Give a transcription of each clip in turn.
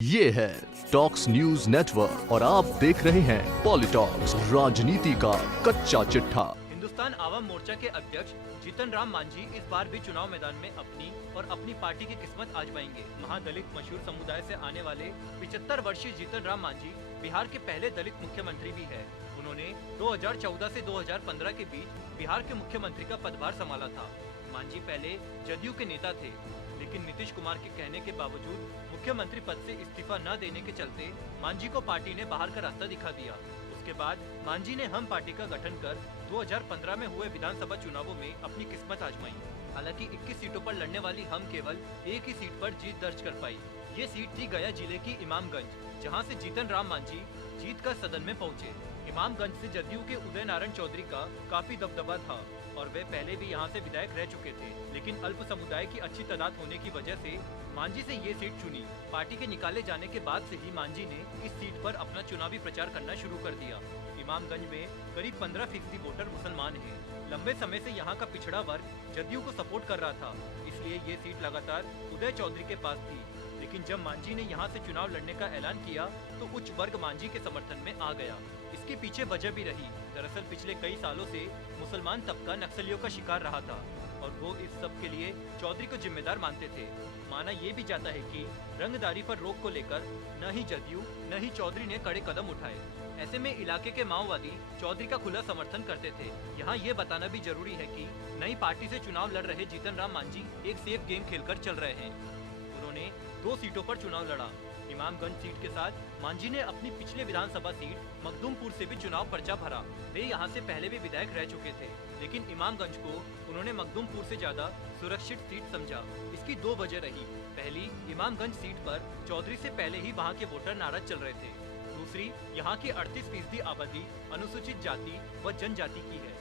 ये है talks news network और आप देख रहे हैं पॉलिटॉक्स, राजनीति का कच्चा चिट्ठा। हिंदुस्तान आवाम मोर्चा के अध्यक्ष जीतन राम मांझी इस बार भी चुनाव मैदान में अपनी पार्टी की किस्मत आजमाएंगे। महादलित मशहूर समुदाय से आने वाले 75 वर्षीय जीतन राम मांझी बिहार के पहले दलित मुख्यमंत्री भी है। उन्होंने 2014 से 2015 के बीच बिहार के मुख्यमंत्री का पदभार संभाला था। मांझी पहले जदयू के नेता थे, लेकिन नीतीश कुमार के कहने के बावजूद मुख्यमंत्री पद से इस्तीफा न देने के चलते मांझी को पार्टी ने बाहर का रास्ता दिखा दिया। उसके बाद मांझी ने हम पार्टी का गठन कर 2015 में हुए विधानसभा चुनावों में अपनी किस्मत आजमाई। हालांकि 21 सीटों पर लड़ने वाली हम केवल एक ही सीट पर जीत दर्ज कर पाई। ये सीट थी गया जिले की इमामगंज, जहां से जीतन राम मांझी जीत कर सदन में पहुंचे। इमामगंज से जदयू के उदय नारायण चौधरी का काफी दबदबा था और वे पहले भी यहां से विधायक रह चुके थे, लेकिन अल्प समुदाय की अच्छी तादाद होने की वजह से मांझी से ये सीट चुनी। पार्टी के निकाले जाने के बाद से ही मांझी ने इस सीट पर अपना चुनावी प्रचार करना शुरू कर दिया। इमामगंज में करीब 15% वोटर मुसलमान हैं। लंबे समय से यहाँ का पिछड़ा वर्ग जदयू को सपोर्ट कर रहा था, इसलिए ये सीट लगातार उदय चौधरी के पास थी। लेकिन जब मांझी ने यहाँ से चुनाव लड़ने का ऐलान किया तो उच्च वर्ग मांझी के समर्थन में आ गया। इसके पीछे वजह भी रही। दरअसल पिछले कई सालों से मुसलमान तबका नक्सलियों का शिकार रहा था और वो इस सब के लिए चौधरी को जिम्मेदार मानते थे। माना ये भी जाता है कि रंगदारी पर रोक को लेकर न ही जदयू न ही चौधरी ने कड़े कदम उठाए। ऐसे में इलाके के माओवादी चौधरी का खुला समर्थन करते थे। यहाँ ये बताना भी जरूरी है कि नई पार्टी से चुनाव लड़ रहे जीतन राम मांझी एक सेफ गेम खेलकर चल रहे हैं। उन्होंने 2 सीटों पर चुनाव लड़ा। इमामगंज सीट के साथ मांझी ने अपनी पिछले विधानसभा सीट मखदूमपुर से भी चुनाव पर्चा भरा। वे यहाँ से पहले भी विधायक रह चुके थे, लेकिन इमामगंज को उन्होंने मखदूमपुर से ज्यादा सुरक्षित सीट समझा। इसकी 2 वजह रही। पहली, इमामगंज सीट पर चौधरी से पहले ही वहाँ के वोटर नाराज चल रहे थे। दूसरी, यहाँ की 38% आबादी अनुसूचित जाति व जनजाति की है।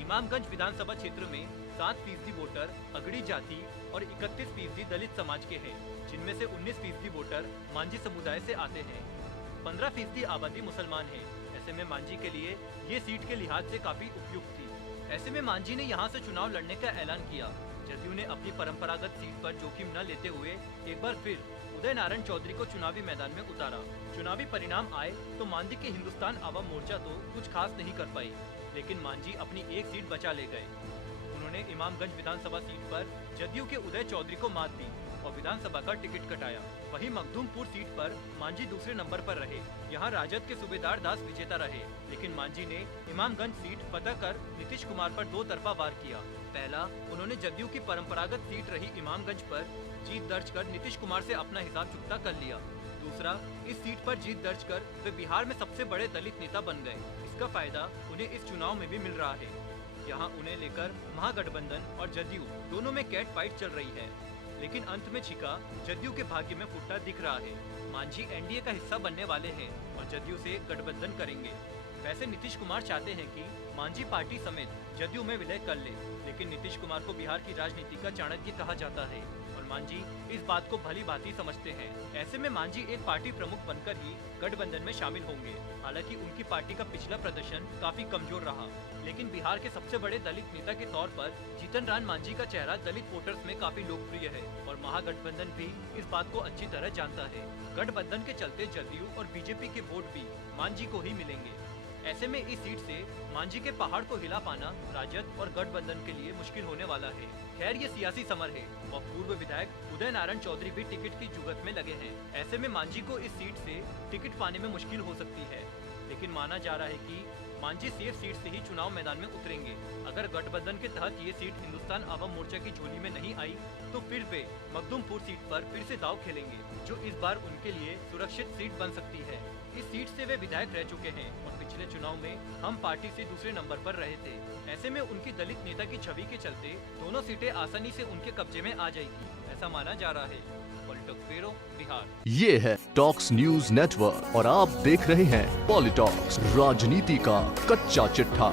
इमामगंज विधानसभा क्षेत्र में 7% वोटर अगड़ी जाति और 31% दलित समाज के हैं, जिनमें से 19% वोटर मांझी समुदाय से आते हैं। 15% आबादी मुसलमान है। ऐसे में मांझी के लिए ये सीट के लिहाज से काफी उपयुक्त थी। ऐसे में मांझी ने यहाँ से चुनाव लड़ने का ऐलान किया। जदयू ने अपनी परंपरागत सीट पर जोखिम न लेते हुए एक बार फिर उदय नारायण चौधरी को चुनावी मैदान में उतारा। चुनावी परिणाम आए तो मांझी के हिंदुस्तान आवाम मोर्चा तो कुछ खास नहीं कर पाई, लेकिन मांझी अपनी एक सीट बचा ले गए। उन्होंने इमामगंज विधानसभा सीट पर जदयू के उदय चौधरी को मात दी और विधानसभा का टिकट कटाया। वहीं मखदूमपुर सीट पर मांझी दूसरे नंबर पर रहे। यहाँ राजद के सूबेदार दास विजेता रहे, लेकिन मांझी ने इमामगंज सीट फतह कर नीतीश कुमार पर 2 तरफा वार किया। पहला, उन्होंने जदयू की परंपरागत सीट रही इमामगंज पर जीत दर्ज कर नीतीश कुमार से अपना हिसाब चुकता कर लिया। दूसरा, इस सीट पर जीत दर्ज कर वे बिहार में सबसे बड़े दलित नेता बन गए। इसका फायदा उन्हें इस चुनाव में भी मिल रहा है। यहाँ उन्हें लेकर महागठबंधन और जदयू दोनों में कैट फाइट चल रही है, लेकिन अंत में छिका जदयू के भाग्य में फुट्टा दिख रहा है। मांझी एनडीए का हिस्सा बनने वाले हैं और जदयू से गठबंधन करेंगे। वैसे नीतीश कुमार चाहते हैं कि मांझी पार्टी समेत जदयू में विलय कर ले, लेकिन नीतीश कुमार को बिहार की राजनीति का चाणक्य कहा जाता है और मांझी इस बात को भली भांति समझते हैं। ऐसे में मांझी एक पार्टी प्रमुख बनकर ही गठबंधन में शामिल होंगे। हालांकि उनकी पार्टी का पिछला प्रदर्शन काफी कमजोर रहा, लेकिन बिहार के सबसे बड़े दलित नेता के तौर पर जीतन राम मांझी का चेहरा दलित वोटर्स में काफी लोकप्रिय है और महागठबंधन भी इस बात को अच्छी तरह जानता है। गठबंधन के चलते जदयू और बीजेपी के वोट भी मांझी को ही मिलेंगे। ऐसे में इस सीट से मांझी के पहाड़ को हिला पाना राजद और गठबंधन के लिए मुश्किल होने वाला है। खैर, ये सियासी समर है और पूर्व विधायक उदय नारायण चौधरी भी टिकट की जुगत में लगे हैं। ऐसे में मांझी को इस सीट से टिकट पाने में मुश्किल हो सकती है, लेकिन माना जा रहा है कि मांझी सेफ सीट से ही चुनाव मैदान में उतरेंगे। अगर गठबंधन के तहत ये सीट हिंदुस्तान आवाम मोर्चा की झोली में नहीं आई तो फिर वे मखदूमपुर सीट पर फिर से दाव खेलेंगे, जो इस बार उनके लिए सुरक्षित सीट बन सकती है। इस सीट से वे विधायक रह चुके हैं और पिछले चुनाव में हम पार्टी से दूसरे नंबर पर रहे थे। ऐसे में उनकी दलित नेता की छवि के चलते दोनों सीटें आसानी से उनके कब्जे में आ जाएगी, ऐसा माना जा रहा है। पॉलिटॉक्स ब्यूरो, बिहार। ये है टॉक्स न्यूज नेटवर्क और आप देख रहे हैं पॉलिटॉक्स, राजनीति का कच्चा चिट्ठा।